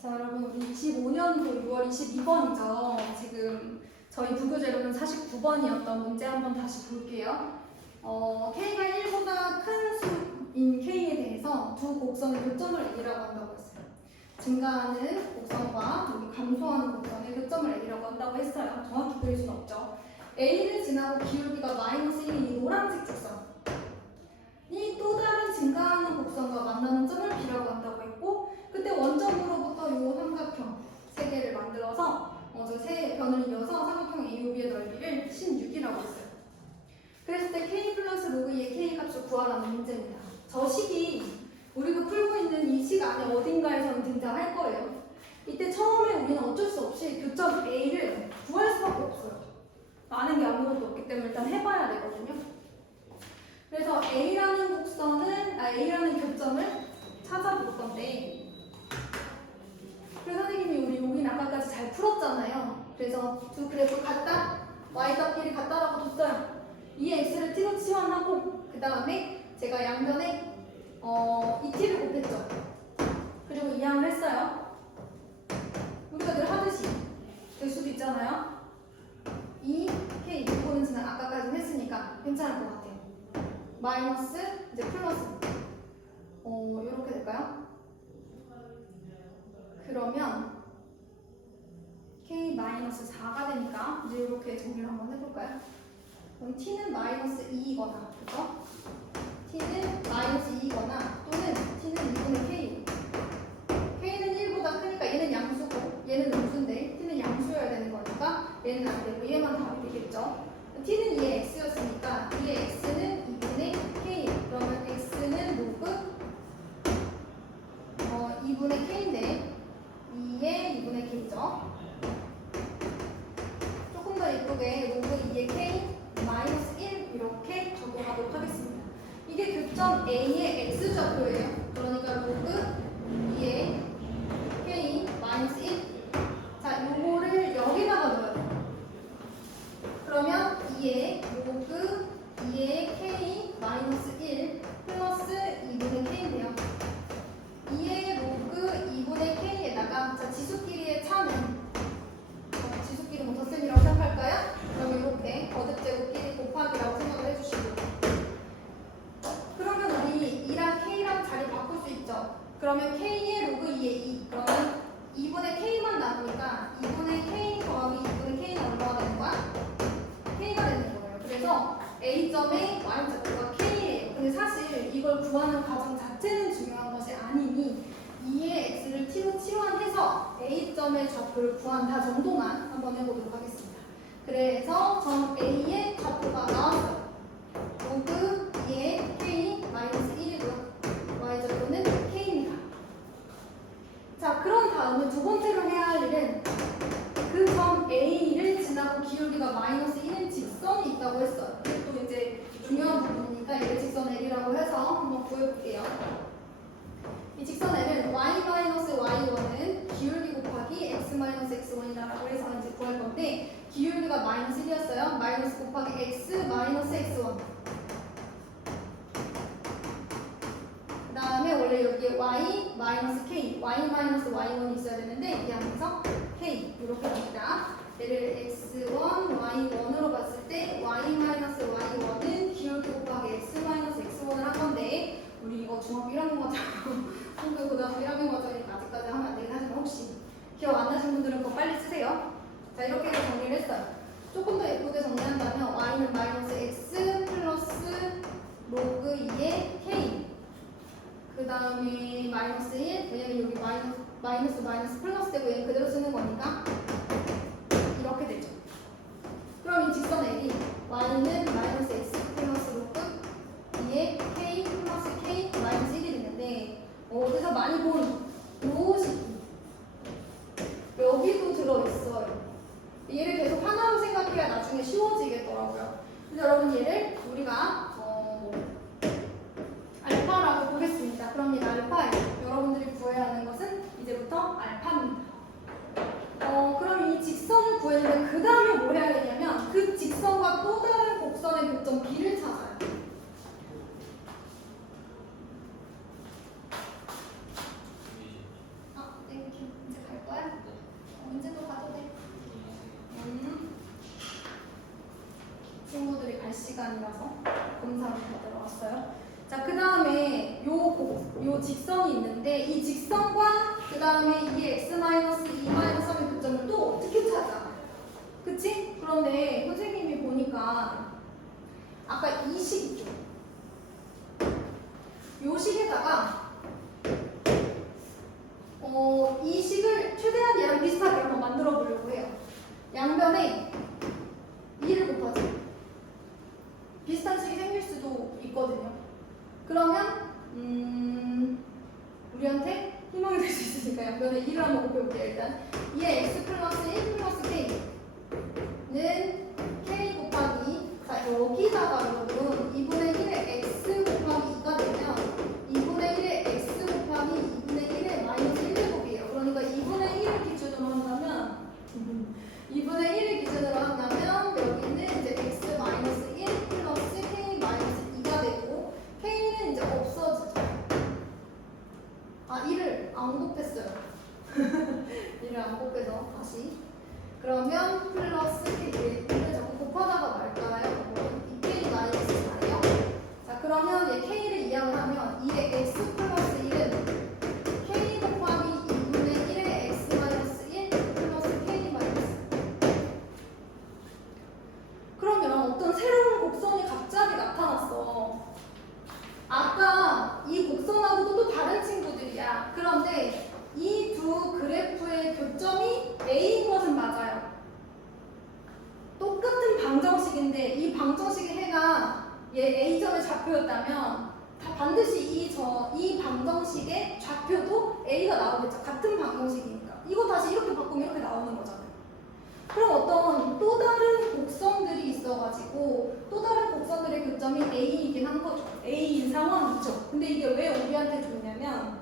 자, 여러분, 우리 25년도 6월 22번이죠. 지금 저희 부교재료는 49번이었던 문제 한번 다시 볼게요. K가 1보다 큰 수인 K에 대해서 두 곡선의 교점을 A라고 한다고 했어요. 증가하는 곡선과 여기 감소하는 곡선의 교점을 A라고 한다고 했어요. 정확히 그릴 수는 없죠. A를 지나고 기울기가 -1인 이 노란색 직선. 이 또 다른 증가하는 곡선과 만나는 점을 B라고 한다고 했고, 그때 원점으로부터 이 삼각형 세 개를 만들어서 저 세 변을 이어서 삼각형 AOB의 넓이를 16이라고 했어요. 그랬을 때 K 플러스 로그 2의 K 값을 구하라는 문제입니다. 저 식이 우리가 풀고 있는 이 식 안에 어딘가에서는 등장할 거예요. 이때 처음에 우리는 어쩔 수 없이 교점 A를 구할 수밖에 없어요. 아는 게 아무것도 없기 때문에 일단 해봐야 되거든요. 그래서 A라는 교점을 찾아볼 건데, 그래서 선생님이 우리 여긴 아까까지 잘 풀었잖아요. 그래서 두 그래프 같다, y값끼리 같다라고 뒀어요. 이 x를 t로 치환하고 그 다음에 제가 양변에 이 t를 곱했죠. 그리고 이항을 했어요. 우리가 늘 하듯이 될 수도 있잖아요. 이 k 이거는 지난 아까까지 했으니까 괜찮을 것 같아요. 마이너스 이제 플러스 이렇게 될까요? 그러면 k-4가 되니까 이제 이렇게 정리를 한번 해볼까요? 그럼 t는 -2이거나, 그죠? t는 -2이거나 또는 t는 2분의 k. k는 1보다 크니까 얘는 양수고 얘는 음수인데 t는 양수여야 되는 거니까 얘는 안 되고 얘만 답이 되겠죠? t는 2의 x였으니까 2의 x는 2분의 k. 그러면 x는 로그 2분의 k인데 2의 2분의 k죠. 조금 더 예쁘게 로그 2의 k 마이너스 1 이렇게 적용하도록 하겠습니다. 이게 교점 A의 x좌표예요. 그러니까 로그 2의 k 마이너스 1. 자, 요거를 여기다가 넣어야 돼요. 그러면 2의 로그 2의 k 마이너스 1 플러스 2분의 k인데요. 2의 로그 2분의 k에다가 자, 지수끼리의 차는 지수끼리 뭐 덧셈이라고 생각할까요? 그럼 이렇게 거듭제곱끼리 곱하기라고 생각을 해주시고, 그러면 우리 2랑 k랑 자리 바꿀 수 있죠. 그러면 k의 로그 2의 2 그러면 2분의 k만 남으니까 2분의 k 더하기 2분의 k는 얼마가 되는 거야? k가 되는 거예요. 그래서 A점의 y좌표가 k예요. 근데 사실 이걸 구하는 과정 자체는 중요한 것이 아니니 2의 x를 t로 치환해서 A점의 좌표를 구한다 정도만 한번 해보도록 하겠습니다. 그래서 점 A의 좌표가 나왔어요. 로그 2의 k 마이너스 1이고요. y좌표는 k입니다. 자, 그런 다음에 두 번째로 해야 할 일은 그 점 A를 지나고 기울기가 마이너스 1인 직선이 있다고 했어요. 또 이제 중요한 부분이니까 얘를 직선 L이라고 해서 한번 구해볼게요. 이 직선 L은 y-y1은 기울기 곱하기 x-x1이라고 해서 이제 구할 건데, 기울기가 마이너스 1이었어요. 마이너스 곱하기 x-x1. 그 다음에 원래 여기에 y-k, y-y1이 있어야 되는데 이 안에서 k 이렇게 됩니다. 얘를 x1, y1으로 봤을 때 y-y1은 기울기 곱하기 x-x1을 한 건데, 우리 이거 중학교 1학년 과정이고 한국 고등학교 1학년 과정이니까 아직까지 하면 안 되긴 하지만 혹시 기억 안 나신 분들은 그거 빨리 쓰세요. 자, 이렇게 해서 정리를 했어요. 조금 더 예쁘게 정리한다면 y는 마이너스 x 플러스 로그 2의 k, 그 다음에 마이너스 1, 왜냐면 여기 마이너스 플러스 되고 얘는 그대로 쓰는 거니까 이렇게 되죠. 그럼 이 직선 L이 y는 마이너스 x 플러스 로그 2의 k 플러스 k 마이너스 1이 되는데, 어디서 많이 본 요식 여기도 들어있어요. 얘를 계속 하나로 생각해야 나중에 쉬워지겠더라고요. 그래서 여러분 얘를 우리가 알파라고 보겠습니다. 그럼 이 알파예요. 여러분들이 구해야 하는 것은 이제부터 알파입니다. 그럼 이 직선을 구해내면 그 다음에 뭘 해야 되냐면 그 직선과 또 다른 곡선의 교점 B를 찾아요. 네, 이렇게. 시간이라서 검사를 받으러 왔어요. 자, 그 다음에 요 직선이 있는데 이 직선과 그 다음에 이게 x-2-3의 교점을 또 어떻게 찾아? 그치? 그런데 선생님이 보니까 아까 이 식 있죠? 요 식에다가 이 식을 최대한 얘랑 비슷하게 한번 만들어 보려고 해요. 양변에 2를 곱하자. 비슷한 식이 생길 수도 있거든요. 그러면 우리한테 희망이 될 수 있으니까 양변에 2를 한번 곱해볼게요. 일단 2의 x 플러스 1 플러스 k는 k 곱하기, 자 여기다가 여러분 2분의 1의 x 곱하기 2가 되면 2분의 1의 x 곱하기 2분의 1의 마이너스 1제곱이에요. 그러니까 2분의 1을 기준으로 한다면 2분의 1을 기준으로 한다면 여기는 이제 x 마이너스 1 플러스 k 마이너스 2가 되고 k는 이제 없어지죠. 아 1을 안 곱했어요. 1을 안 곱해서 다시 그러면 플러스 k를 자꾸 곱하다가 말까요? 이 k 마이너스 4예요. 자 그러면 얘 k를 이항을 하면 2의 x 플러스 1은 k 곱하기 2분의 1의 x 마이너스 1 플러스 k 마이너스. 그러면 어떤 새로운 곡선이 갑자기 나타났어. 아까 이 곡선하고도 또 다른 친구들이야. 그런데 이 두 그래프의 교점이 A인 것은 맞아요. 똑같은 방정식인데 이 방정식의 해가 얘 A점의 좌표였다면 다 반드시 이 방정식의 좌표도 A가 나오겠죠. 같은 방정식이니까. 이거 다시 이렇게 바꾸면 이렇게 나오는 거잖아요. 그럼 어떤 또 다른 곡선들이 있어가지고 또 다른 곡선들의 교점이 A이긴 한 거죠. A인 상황이죠. 근데 이게 왜 우리한테 좋냐면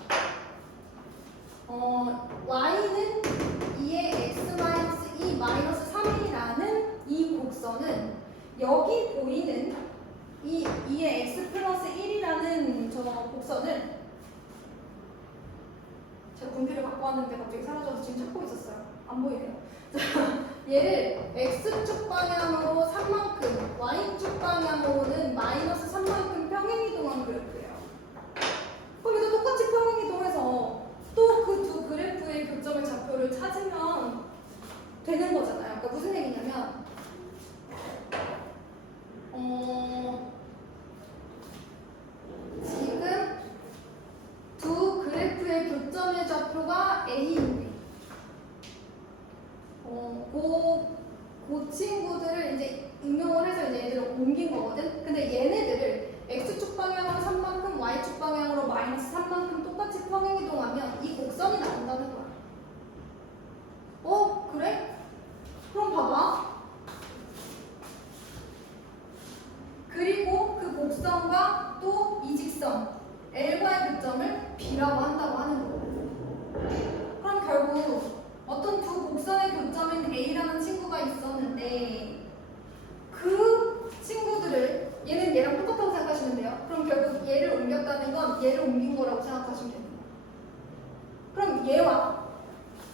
y는 2의 x-2 마이너스 3이라는 이 곡선은 여기 보이는 이 2의 x 플러스 1이라는 저 곡선을 제가 분필을 갖고 왔는데 갑자기 사라져서 지금 찾고 있었어요. 안 보이네요. 얘를 x축 방향으로 3만큼, y축 방향으로는 마이너스 3만큼 평행이동한 그래프예요. 그럼 이제 똑같이 평행이동해서 또 그 두 그래프의 교점의 좌표를 찾으면 되는 거잖아요. 그러니까 무슨 얘기냐면 지금 두 그래프의 교점의 좌표가 A인데 그 친구들을 이제 응용을 해서 이제 얘들을 옮긴 거거든. 근데 얘네들을 x축 방향으로 3만큼, y축 방향으로 마이너스 3만큼 똑같이 평행이동하면 이 곡선이 나온다는 거야. 그래? 그럼 봐봐. 그리고 그 곡선과 또 이 직선 L과의 교점을 B라고 한다고 하는 거야. 그럼 결국 어떤 두 곡선의 교점인 A라는 친구가 있었는데 그 친구들을 얘는 얘랑 똑같다고 생각하시면 돼요. 그럼 결국 얘를 옮겼다는 건 얘를 옮긴 거라고 생각하시면 됩니다. 그럼 얘와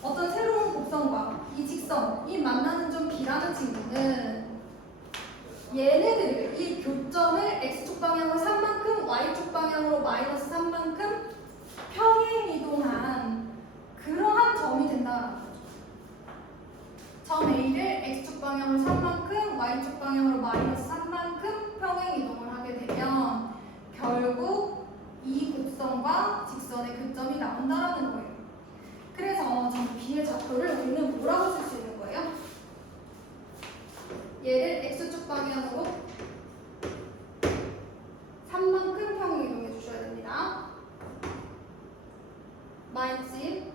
어떤 새로운 곡선과 이 직선이 만나는 점 B라는 친구는 얘네들을 이 교점을 x축 방향으로 3만큼 y축 방향으로 마이너스 3만큼 평행 이동한 그러한 점이 된다는 거죠. 점 A를 x축 방향으로 3만큼 y축 방향으로 마이너스 3만큼 평행 이동을 하게 되면 결국 이 곡선과 직선의 교점이 나온다는 거예요. 그래서 점 B의 좌표를 우리는 뭐라고 쓸 수 있는 거예요? 얘를 x축 방향으로 3만큼 평행 이동해 주셔야 됩니다. 마이너스 1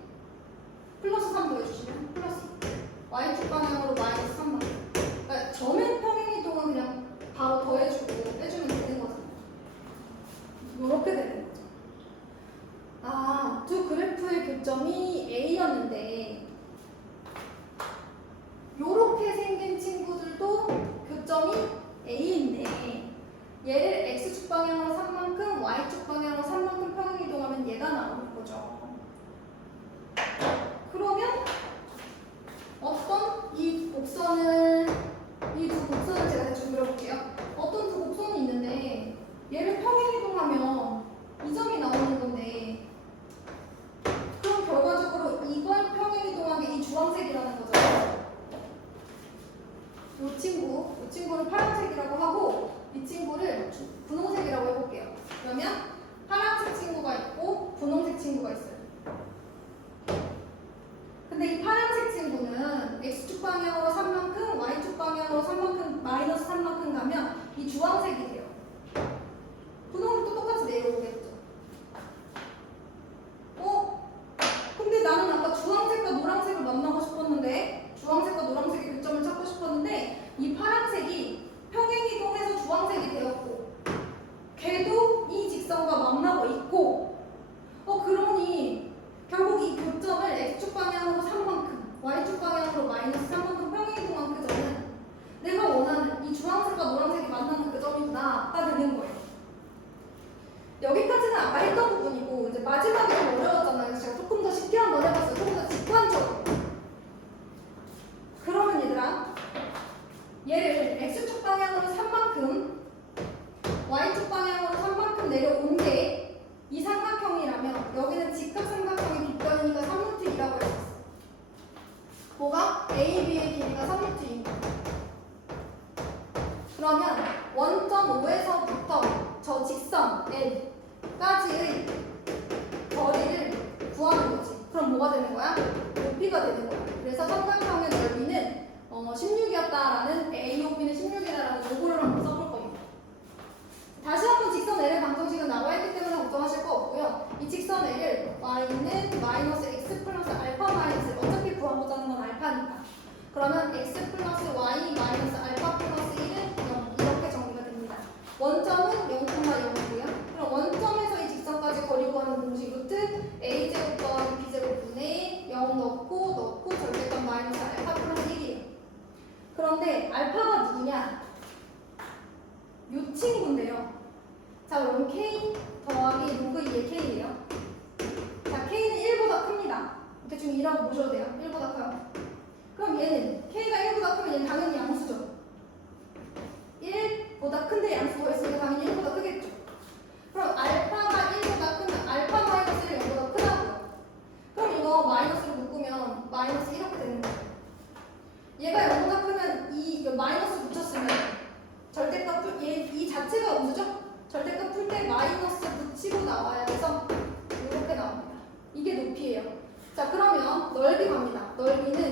플러스 3 더해주시면 플러스 2 y축 방향으로 마이너스 3만큼. 그러니까 점의 평행 이동은 그냥 바로 더해주고 빼주면 되는 거잖아요. 이렇게 되는 거죠. 두 그래프의 교점이 A였는데 요렇게 생긴 친구들도 교점이 A인데 얘를 x축 방향으로 3만큼 y축 방향으로 3만큼 평행 이동하면 얘가 나오는 거죠. 그러면 어떤 이 곡선을 이 두 근데 이 파란색 친구는 x축 방향으로 3만큼, y축 방향으로 3만큼, 마이너스 3만큼 가면 이 주황색이 돼요. 분홍색도 똑같이 내려오겠죠. 근데 나는 아까 주황색과 노란색을 만나고 싶었는데, 주황색과 노란색의 교점을 찾고 싶었는데, 이 파란색이 평행이동해서 주황색이 되었고, 걔도 이 직선과 만나고 있고, 그러니 결국 이 교점을 x축 방향으로 3만큼, y축 방향으로 마이너스 3만큼 평행이동한 그 점은 내가 원하는 이 주황색과 노란색이 만나는 그 점이구나가 되는 거예요. 여기까지는 아까 했던 부분이고, 이제 마지막에 좀 어려웠잖아요. 그래서 제가 조금 더 쉽게 한번 해봤어요. 조금 더 직관적으로. 그러면 얘들아, 얘를 x축 방향으로 3만큼, y축 방향으로 3만큼 내려온 게 이 삼각형이라면 여기는 직각삼각형의 빗변이니까 3루트이라고 했었어. 뭐가? A, B의 길이가 3루트인 거. 그러면 원점 5에서부터 저 직선 L까지의 거리를 구하는 거지. 그럼 뭐가 되는 거야? 높이가 되는 거야. 그래서 삼각형의 넓이는 16이었다라는 AOB는 16이다라는 요거를 한번 써볼 겁니다. 다시 한번 직선 L의 방정식은 나와 있기 때문에 걱정하실 거 없고요. 이 직선 L을 y는 마이너스 x 플러스 알파 마이너스, 어차피 구하고자 하는 건 알파니까. 그러면 x 플러스 y 마이너스 알파 플러스 1은 0 이렇게 정리가 됩니다. 원점은 0,0이고요. 그럼 원점에서 이 직선까지 거리 구하는 공식 루트 a제곱 더하기 b제곱분의 0 넣고 절대값 마이너스 알파 플러스 1이에요. 그런데 알파가 누구냐? 요 친구인데요. 자, 그럼 k 더하기 로그 2의 k예요. 자, k는 1보다 큽니다. 대충 2라고 보셔도 돼요. 1보다 커요. 그럼 얘는 k가 1보다 크면 얘는 당연히 양수죠. 1보다 큰데 양수가 있으니까 당연히 1보다 크겠죠. 그럼 알파가 1보다 크면 알파 마이너스 1이 0보다 크다고요. 그럼 이거 마이너스로 묶으면 마이너스 이렇게 되는 거예요. 얘가 0보다 크면 이 마이너스 붙였으면 절대값 이 자체가 음수죠? 절대값 풀 때 마이너스 붙이고 나와야 해서 이렇게 나옵니다. 이게 높이예요. 자, 그러면 넓이 갑니다. 넓이는